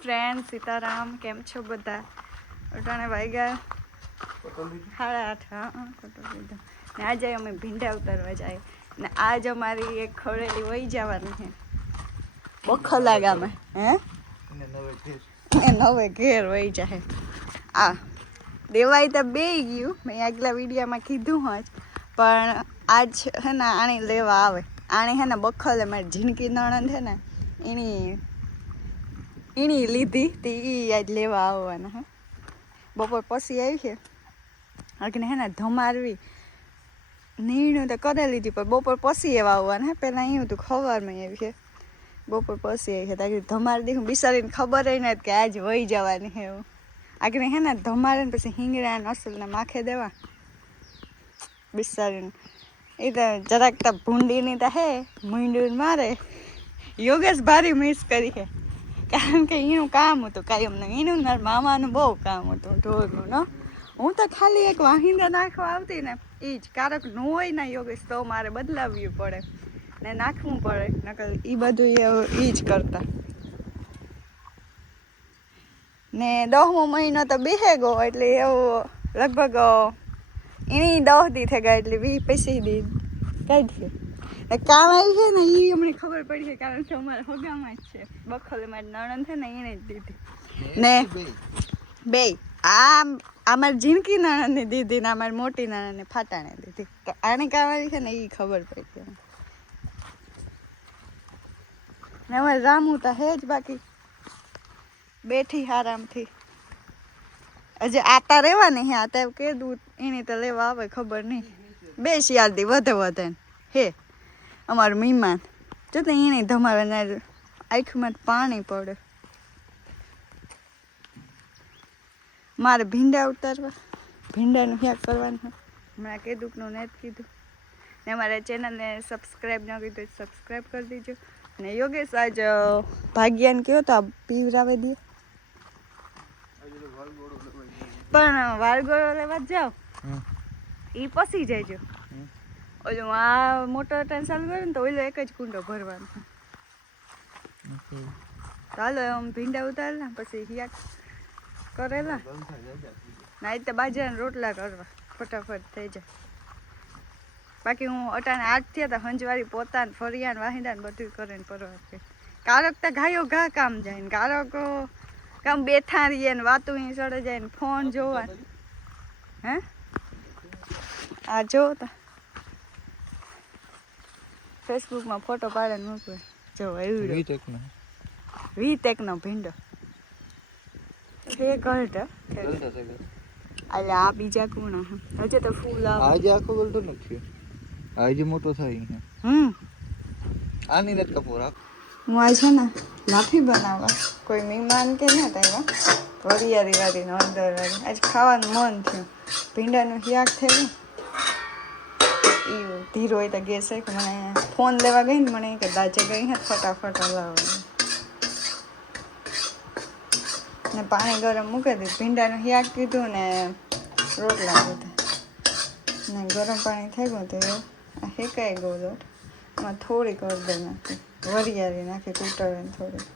Friend Sitaram, કેમ છો બધા? અટાણે વાગ્યા 8:30. હા, ખોટું કીધું. ને આજે અમે ભીંડા ઉતારવા જાય ને આજ અમારી એક ખવડેલી વહી જવાની છે બખલા ગામે. હે નવે ઘેર વહી જાય. આ દેવાય તો બે ગયું, મેં આગલા વિડીયોમાં કીધું હોત, પણ આજ હે ને આણી લેવા આવે. આણી હે ને બખલે મારી ઝીણકી નણંદ છે ને એની લીધી તે આજ લેવા આવવાના. હે બપોર પછી આવી છે અગ્ને હે ને ધમારવી નીણું તો કરી લીધી, પણ બપોર પછી એવા આવવાના. હે પહેલાં એવું હતું ખબરમાં આવી છે, બપોર પછી આવી છે તાકી ધમાર દીધું બિચારીને ખબર ને કે આજ વહી જવાની છે એવું. આગળ હે ને ધમારે ને પછી હિંગડા નસલને માખે દેવા બિચારીને. એ તો જરાક તો ભૂંડીની તો હે મૂંડું મારે. યોગેશ ભારી મિસ કરી છે કારણ કે એનું કામ હતું કાયમનું. એનું મામાનું બહુ કામ હતું ઢોરનું ન. હું તો ખાલી એક વાહિંદા નાખવા આવતી ને એ જ કારક ન હોય ને યોગેશ તો મારે બદલાવવું પડે ને નાખવું પડે, નકર એ બધું એ જ કરતા. ને 10મો મહિનો તો બેહે ગયો એટલે એવું લગભગ એની 10 દી થઈ ગયા એટલે 20 પછી દી કાઢીએ. કામ આવી છે ને એ અમને ખબર પડી છે કારણ કે અમારે હગામાં જ છે. બખલ મારી નણંદ છે ને એને જ દીધી ને બે અમારી ઝીણકી નણંદને દીધી ને અમારી મોટી નણંદને ફાટાને દીધી. તો આને કામ આવી છે ને એ ખબર પડી ને અમારે રામુ તો હે જ બાકી બેઠી આરામથી. હજી આતા રહેવાની હે, આતા કીધું એની તો લેવા આવે ખબર નહીં. બે શિયાળથી વધે હે અમારું મહેમાન જો તો એને તમારા આંખમાં પાણી પડે. મારે ભીંડા ઉતારવા, ભીંડાનું શાક કરવાનું. હમણાં કીધું ને કીધું ને અમારા ચેનલને સબસ્ક્રાઈબ ન કીધું સબસ્ક્રાઈબ કરી દીજો. ને યોગેશ આજ ભાગ્યાને કયો તો પીવરાવે દે, પણ વાળગોળો લેવા જ જાઓ એ પસી જજો. ઓલું આ મોટર ટાઈમ ચાલુ કરે ને તો ઓલો એક જ કુંડો ભરવાનો. ચાલો આમ ભીંડા ઉતારેલા પછી હિયાક કરેલા ના તો બાજરાના રોટલા કરવા ફટાફટ થઈ જાય. બાકી હું અટાણે 8 થયા હતા હંજવારી પોતાને ફરિયાને વાહિંદા ને બધું કરે ને પરવા. કારક તો ઘાયો ઘા કામ જાય ને કારક કામ બેઠા રહીએ ને વાતું અહીં ચડે જાય ને ફોન જોવા. હે આ જો તો ફેસબુકમાં ફોટો પાડે ને મૂકવે જો એવું વીટેકનો ભીંડો એ કલ્ટ એટલે આ બીજા કોણ હજે તો ફૂલ આવે. આજે આખો ગલતો નથી, આજે મોટો થાય. આની net કપોરા હું આજ છે ને લાફી બનાવવા કોઈ મહેમાન કે ના આવ્યા વરિયાળી વાળી ને અંદર વાળી આજ ખાવાનું મન થયું. ભીંડાનું શાક થયું એ ધીરો હોય તો ગેસ કે મને ફોન લેવા ગઈ ને મને કે દાજે ગઈ હે ફટાફટ હલાવવા ને પાણી ગરમ મૂકી દીધું. ભીંડાનું શાક કીધું ને રોટલા કીધું ને ગરમ પાણી થઈ ગયું તો હેકાઈ ગયો લોટ. એમાં થોડીક હળદર નાખી, વરિયાળી નાખી કૂટરીને થોડી.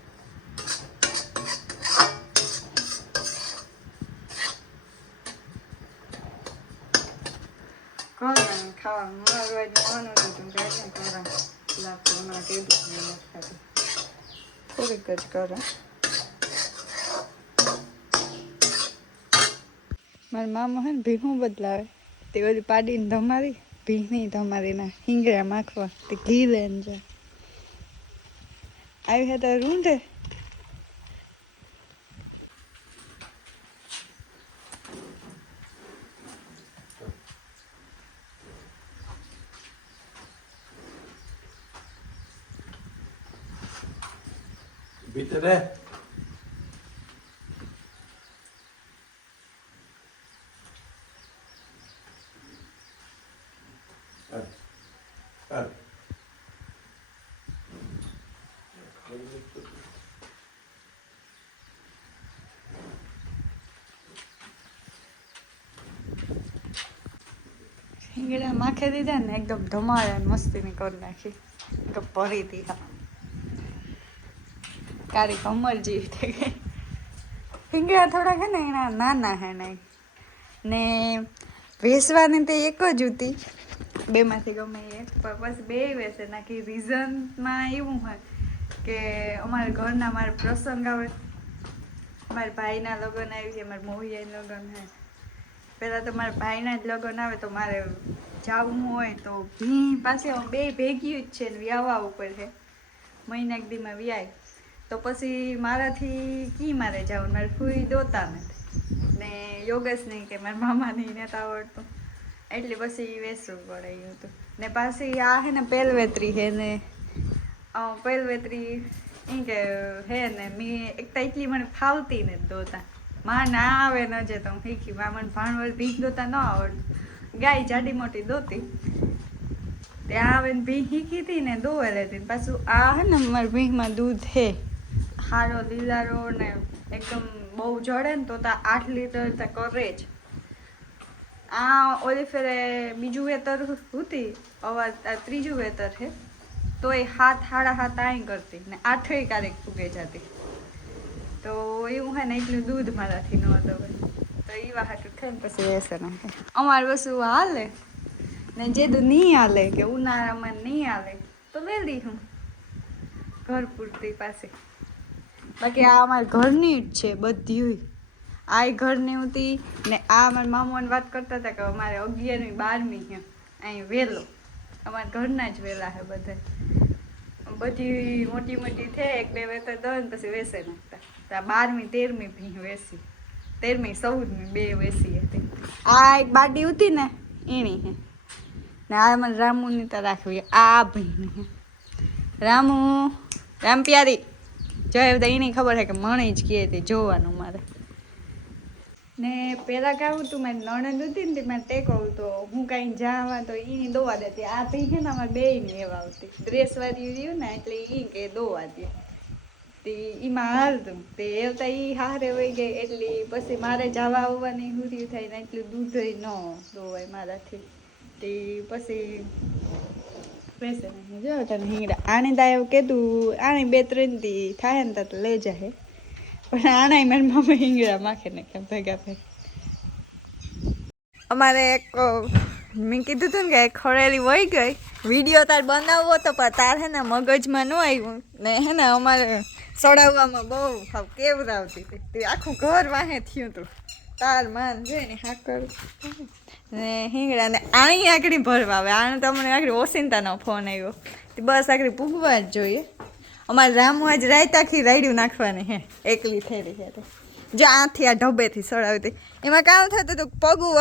કરવાનું ખાવાનું મારું મન હતું કે કરા લાગતું હમણાં કીધું થોડીક જ કરે. મારા મામા હે ને ભીહું બદલાવે તે બધી પાડીને ધમારી ભીહની ધમારીને હિંગડા માખવા તે ઘી લઈને જાય. આવી હતા રૂંઢે ભીતરે હિંગડા માખે દીધા ને એકદમ ધમારે મસ્તીની કરી નાખી. તો ભરી હતી હા કારી કમર જેવી થઈ ગઈ. હિંગળા થોડાક હે ને એના નાના હે ને વેચવાની તે એક જ હતી, બેમાંથી ગમે એક, પણ બસ બે વેચે. નાખી રીઝનમાં એવું હોય કે અમારા ઘરના મારે પ્રસંગ આવે, મારા ભાઈના લગ્ન આવી છે, મારા મોહિયાના લગ્ન હે. પહેલાં તો મારા ભાઈના જ લગ્ન આવે તો મારે જવું હોય તો ભી પાસે બે ભેગી જ છે ને વ્યાવા ઉપર છે, મહિના એક દીમાં વ્યાય તો પછી મારાથી કી મારે જવું, મારે ફૂઈ દોતા નથી ને યોગેશ નહીં કે મારા મામા નહીં નતા આવડતું, એટલે પછી વેચવું પડે એવું હતું. ને પાછી આ હે ને પેલવેતરી હે ને પેલવેતરી એ કે હે ને મેં એક તો એટલી મને ફાવતી ને દોતા, માં ના આવે ન જે તો હું શીખી, માં મને ભાણવલ ભીખ દોતા ન આવડતું, ગાય જાડી મોટી દોતી ત્યાં આવે ને ભીખ શીખી હતી ને દોવા લેતી. પાછું આ હે ને મારા ભીખમાં દૂધ હે હારો લીલારો ને એકદમ બહુ જડે ને તો 8 લીટર તો કરે જ. આ ઓલી ફેરે બીજું વેતર હતી, અવાર ત્રીજું વેતર છે તો એ 7 સાડા 7 આઈ કરતી ને 8 ક્યારેક ફૂગે જતી. તો એવું હે ને એટલું દૂધ મારાથી ન હતું, તો એ વાહાટું થઈને પછી વેસે નાખે. અમારે વસ્તુ હાલે ને જે તો નહીં હાલે કે ઉનાળામાં નહીં હાલે તો લઈ લઈશું ઘર પૂરતી પાસે. બાકી આ અમારા ઘરની જ છે બધી, આ ઘરની હતી ને આ અમારા મામાને વાત કરતા હતા કે અમારે 11મી 12મી છે અહીં વેલો, અમારા ઘરના જ વેલા છે બધા, બધી મોટી મોટી છે, એક બે વેતર દો ને પછી વેસે નાખતા. તો 12મી 13મી ભી વેસી, 13મી 14મી બે વેસી હતી. આ એક બાડી હતી ને એની હે ને આ મને રામુની તો રાખવી, આ ભાઈની હે રામુ રામ પ્યારી જો બધા એની ખબર છે કે મણી જ કહે હતી જોવાનું મારે. ને પહેલાં કહું તું મારી નણંદ હતી ને મારે ટેકો તો હું કાંઈ જવા તો એની દોવા દેતી. આ ભાઈ છે ને અમારે બેયની એવા આવતી ડ્રેસવાળી રહ્યું ને એટલે એ કે દોવા દે તે એમાં હાલતું તે એવતા એ હારે વહી ગઈ એટલે પછી મારે જવા આવવાની હુરી થાય ને એટલું દૂધ ન દોવાય મારાથી. તે પછી પૈસા નહીં જો તને હિંગડા આને દા એવું કીધું આને 2-3 દી થાય ને તો લઈ જાય, પણ આના મારી મમ્મી હિંગડા માખે ને કેમ ભેગા ભેગા. અમારે એક મેં કીધું હતું ને કે ખોળેલી વહી ગઈ, વિડીયો તાર બનાવવો તો પણ તાર હે ને મગજમાં ન આવ્યું ને હે ને અમારે સડાવવામાં બહુ કેવરાવતી હતી, આખું ઘર વાહે થયું હતું તાર માન જોઈને હા કરું ને હિંગડા ને આણી આગળ ભરવા આવે. આને તો અમને આગળ ઓસિંતાનો ફોન આવ્યો બસ આગળ પૂગવા જ જોઈએ. અમારે રામુ આજ રાત આખી રાયડું નાખવાની હે એકલી થયેલી છે તો જો આથી આ ઢબેથી સડાવતી, એમાં કામ થતું હતું પગું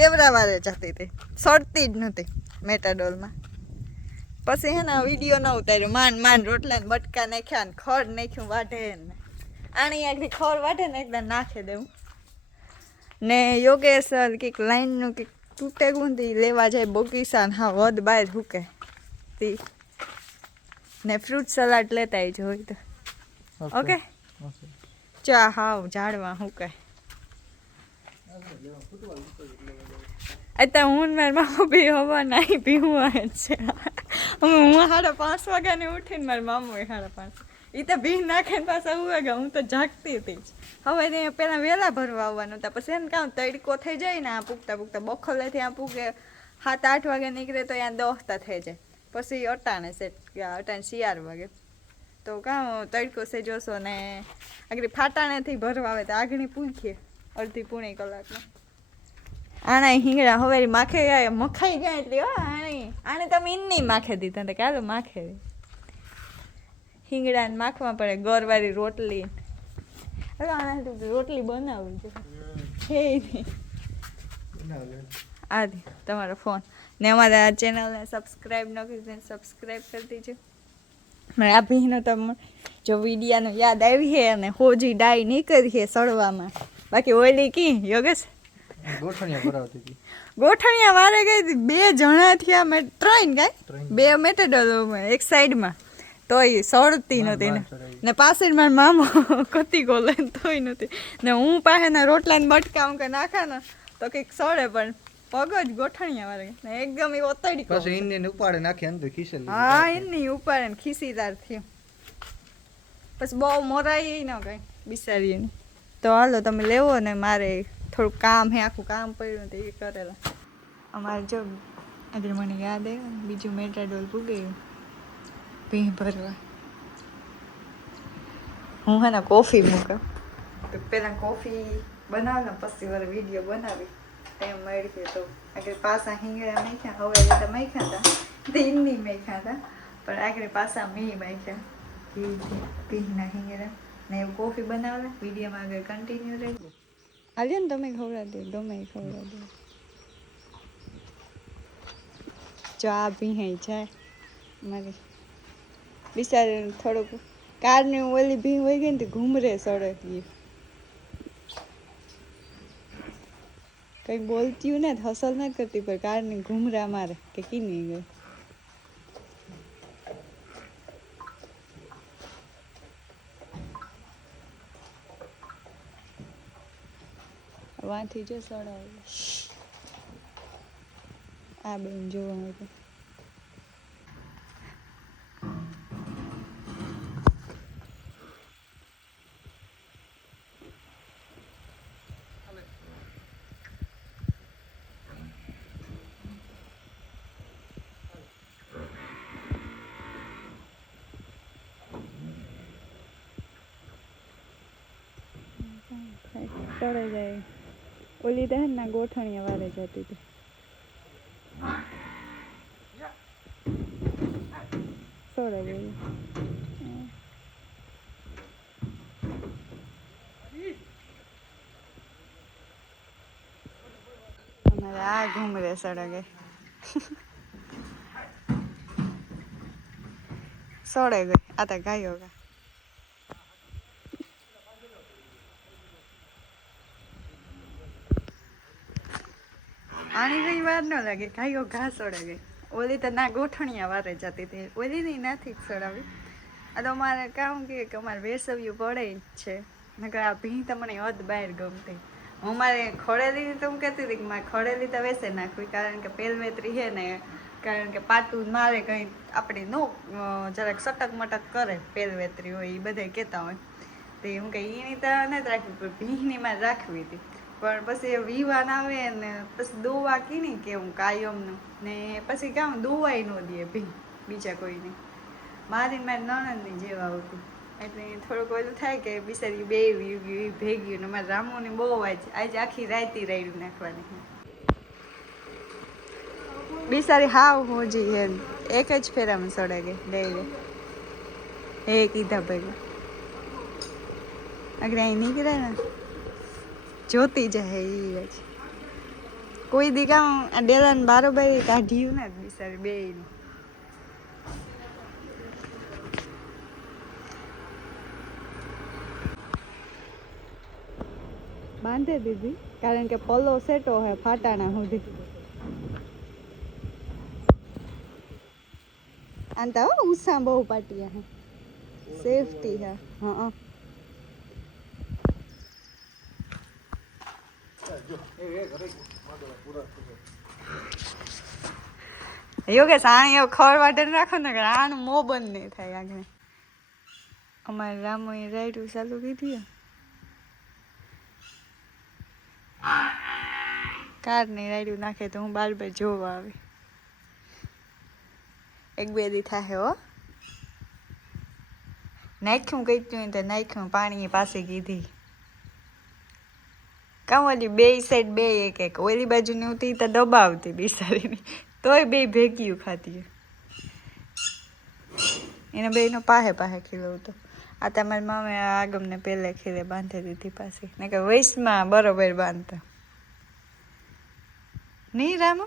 બેવરા વારે જતી હતી, સડતી જ નહોતી મેટાડોલમાં. પછી હે ને વિડીયો ન ઉતાર્યો, માંડ રોટલા ને બટકા નાખ્યા ને ખડ નાખ્યું વાઢે ને આણી આગળ ખડ વાઢે ને એકદમ નાખી દેવું ને યોગેશ કંઈક લાઈનનું કંઈક તૂટે ગુંદી લેવા જાય બગીચા ને હા વધ બહાર હુકે તી ને ફ્રૂટ સલાડ લેતા આવી હોય તો ઓકે. ચા હાવ ઝાડવા હુકાય અત્યારે હું મારા મામા બી હવા નાઈ પીવું જ છે. અમે હું 5:30 વાગ્યાને ઉઠીને મારા મામા 5:30 એ તો ભી નાખે ને પાછા ઉવાગા, હું તો જાગતી હતી જ. હવે ત્યાં પહેલાં વહેલા ભરવા આવવાનું હતા, પછી એને કામ તડકો થઈ જાય ને આ પૂગતા પૂગતા બખોલેથી આ પૂગે 7-8 વાગે નીકળે તો ત્યાં 10 થઈ જાય, પછી અટાણે શિયાળ વાગે તો કામ તડકો છે જોશો ને આગળ ફાટાણેથી ભરવા આવે તો આગળ પૂછીએ અડધી પોણી કલાકમાં. આના હિંગડા હવે માખે ગયા મખાઈ ગયા એટલે આને તમે ઇન્ની માખે દીધા તો કાલો માખે હિંગડાને માખવા પડે ગોરવાળી રોટલી. હવે આના રોટલી બનાવવી છે આથી તમારો ફોન ને અમારા ચેનલને સબસ્ક્રાઈબ ન કરી સબસ્ક્રાઈબ કરી દીજો. મને આ ભીનો તમે જો વિડીયાનો યાદ આવી છે અને હોજી ડાઈ નહીં કરી છે સડવામાં, બાકી ઓઈલી કી યોગેશ ગોઠણિયા વારે ગઈ હતી 2 જણા થયા મેં ટ્રેન ગઈ 2 મેટેડો એક સાઈડમાં તોય સડતી નહોતી ને પાછળ મારા મામા કતી ગોલે તોય નથી ને હું પાસેના રોટલાને બટકા કે નાખા ને તો કંઈક સડે પણ પગ જ ગોઠણિયા વારે ને એકદમ એ ઓતડી પછી ઇન્ને ઉપાડે નાખી અંદર ખીસેલી. હા ઇન્ની ઉપાડે ને ખીસીદાર થયો પછી બહુ મોરાઈ ન ગઈ બિચારી એને તો હાલો તમે લેવો ને મારે થોડુંક કામ હે આખું કામ પડ્યું તો એ કરેલા અમારે જો આજે મને યાદ આવ્યું બીજું મેટ્રાડોલ પૂગેલું ભીં ભરવા હું હે ને કોફી મૂકું તો પહેલાં કોફી બનાવ ને પછી વાર વિડીયો બનાવી ટાઈમ મળી તો આગળ પાસા હિંગડા મેખ્યા હવે તો મેખ્યા હતા દિનની મેખ્યા હતા પણ આગળ પાસા મેં મેખ્યા ભીના હિંગડા ને એવું કોફી બનાવેલા વિડીયોમાં આગળ કન્ટિન્યુ રહેજો હાલ્યો ને તમે ખવડાવી દો ગમે ખવડાવી દો જો આ ભીહાઈ જાય મારી બિચારી થોડુંક કારની ઓલી ભી હોય ગઈ ને ઘૂમરે સડકી કંઈક બોલતી ને હસલ નથી કરતી પણ કારની ઘૂમરા મારે કે કી નહીં ગઈ વાંથી જો સડાવી આ બેન જોવા માટે સડે જાય ઓલી તો ના ગોઠણીયા વારે જતી હતી સડે ગઈ અમારે આ ઘૂમરે સડે ગઈ સડે ગઈ આ તો ગાયો ગા આની કઈ વાર ન લાગે ગાયો ઘાસ સડે ગઈ ઓલી તો ના ગોઠણિયા વારે જતી હતી ઓલી ની નથી જ સડાવી આ તો અમારે કામ કે અમારે વેસવ્યું પડે જ છે નકર આ ભીં તમને હદ બહાર ગમતી હું મારે ખોડેલી તો હું કહેતી હતી કે મારે ખોડેલી તો વેસે નાખવી કારણ કે પેલવેતરી છે ને કારણ કે પાટું મારે કંઈ આપણે નો જરાક સટક મટક કરે પેલવેતરી હોય એ બધા કહેતા હોય તો હું કંઈ એની તો નથી રાખવી પણ ભીંની મારે રાખવી હતી પણ પછી વિવાન આવે ને પછી દોવા કીની કે હું કાયમનું ને પછી કામ દોવાય ન દે ભી બીજા કોઈને મારી નણંદની જેવા આવતી એટલે થોડુંક ઓલું થાય કે બિચારી બે ભેગ્યું ને મારે રામોની બહુ આજે આખી રાયતી રાયડું નાખવાની બિચારી હાવ હોજી એમ એક જ ફેરામાં સડે ગઈ ડેલે હે કીધા ભાઈ આગળ અહીં નીકળે ને જોતી જાય એ જ કોઈ દી કામ આ ડેલાને બારોબાર કાઢ્યું ને બિચારી બે બાંધે દીધી કારણ કે પલ્લો સેટો હે ફાટાણા સુધી આંતા હો ઉષા બહુ પાટિયા હે સેફટી હે હા યોગેશ આણી એવું ખબર વાટે રાખો ને કે આનું મો બંધ નહીં થાય આગળ અમારે રામોએ રાઈડું ચાલુ કીધી કાર ની રાઈડું નાખે તો હું બાર બાર જોવા આવી એક બે દી થાય હો નાખ્યું કઈ તો નાખ્યું પાણી પાસે કીધી કામ ઓલી બે સાઈડ બે એક ઓલી બાજુ ની ઉતી તો દબાવતી બિસારીની તોય બે ભેગી ખાતી એને બે નો પાહે પાહે ખીલવતો આ તમારી મામે આગમને પહેલે ખીલે બાંધી દીધી પાછી ને કે વૈશમાં બરોબર બાંધતા નહીં રામો